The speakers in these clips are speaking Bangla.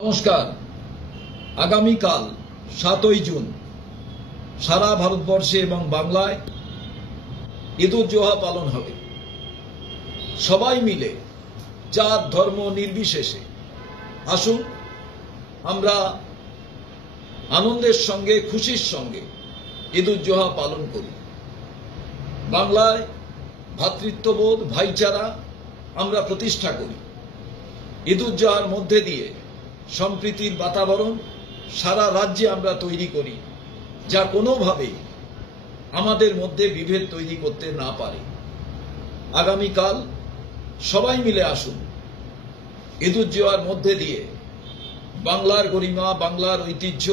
নমস্কার। আগামীকাল 7ই জুন সারা ভারতবর্ষে এবং বাংলায় ঈদ-উল-জুহা পালন হবে। সবাই মিলে জাত ধর্ম নির্বিশেষে আসুন আমরা আনন্দের সঙ্গে খুশির সঙ্গে ঈদ-উল-জুহা পালন করি। বাংলায় ভ্রাতৃত্ববোধ ভাইচারা আমরা প্রতিষ্ঠা করি। ঈদ-উল-জুহার মধ্যে দিয়ে সম্প্রীতির বাতাবরণ সারা রাজ্যে আমরা তৈরি করি, যা কোনোভাবেই আমাদের মধ্যে বিভেদ তৈরি করতে না পারে। আগামীকাল সবাই মিলে আসুন ঈদ-উল-জুহার মধ্যে দিয়ে বাংলার গরিমা, বাংলার ঐতিহ্য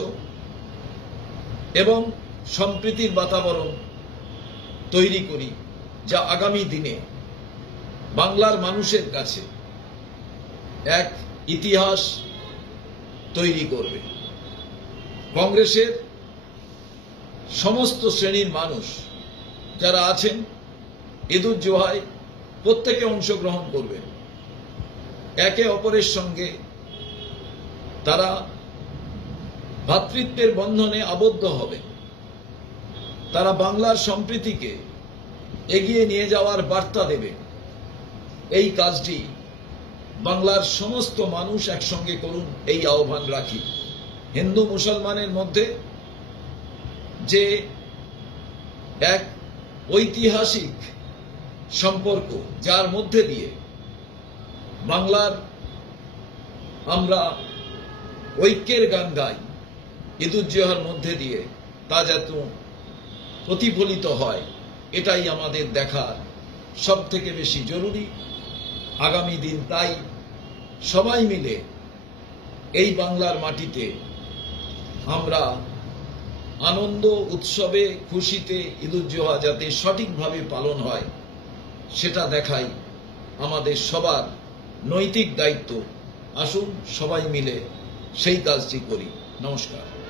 এবং সম্প্রীতির বাতাবরণ তৈরি করি, যা আগামী দিনে বাংলার মানুষের কাছে এক ইতিহাস তৈরি করবে। কংগ্রেসের সমস্ত শ্রেণীর মানুষ যারা আছেন ঈদ-উল-জুহায় প্রত্যেকে অংশগ্রহণ করবেন। একে অপরের সঙ্গে তারা ভ্রাতৃত্বের বন্ধনে আবদ্ধ হবে। তারা বাংলার সম্প্রীতিকে এগিয়ে নিয়ে যাওয়ার বার্তা দেবে। এই কাজটি বাংলার সমস্ত মানুষ একসঙ্গে করুন, এই আহ্বান রাখি। হিন্দু মুসলমানের মধ্যে যে এক ঐতিহাসিক সম্পর্ক, যার মধ্যে দিয়ে বাংলার আমরা ঐক্যের গান গাই, ঈদ-উল-জুহার মধ্যে দিয়ে তা যাতে প্রতিফলিত হয়, এটাই আমাদের দেখার সব থেকে বেশি জরুরি। আগামী দিন তাই সবাই মিলে এই বাংলার মাটিতে আমরা আনন্দ উৎসবে খুশিতে ঈদ-উল-জুহা যাতে সঠিকভাবে পালন হয় সেটা দেখাই আমাদের সবার নৈতিক দায়িত্ব। আসুন সবাই মিলে সেই কাজটি করি। নমস্কার।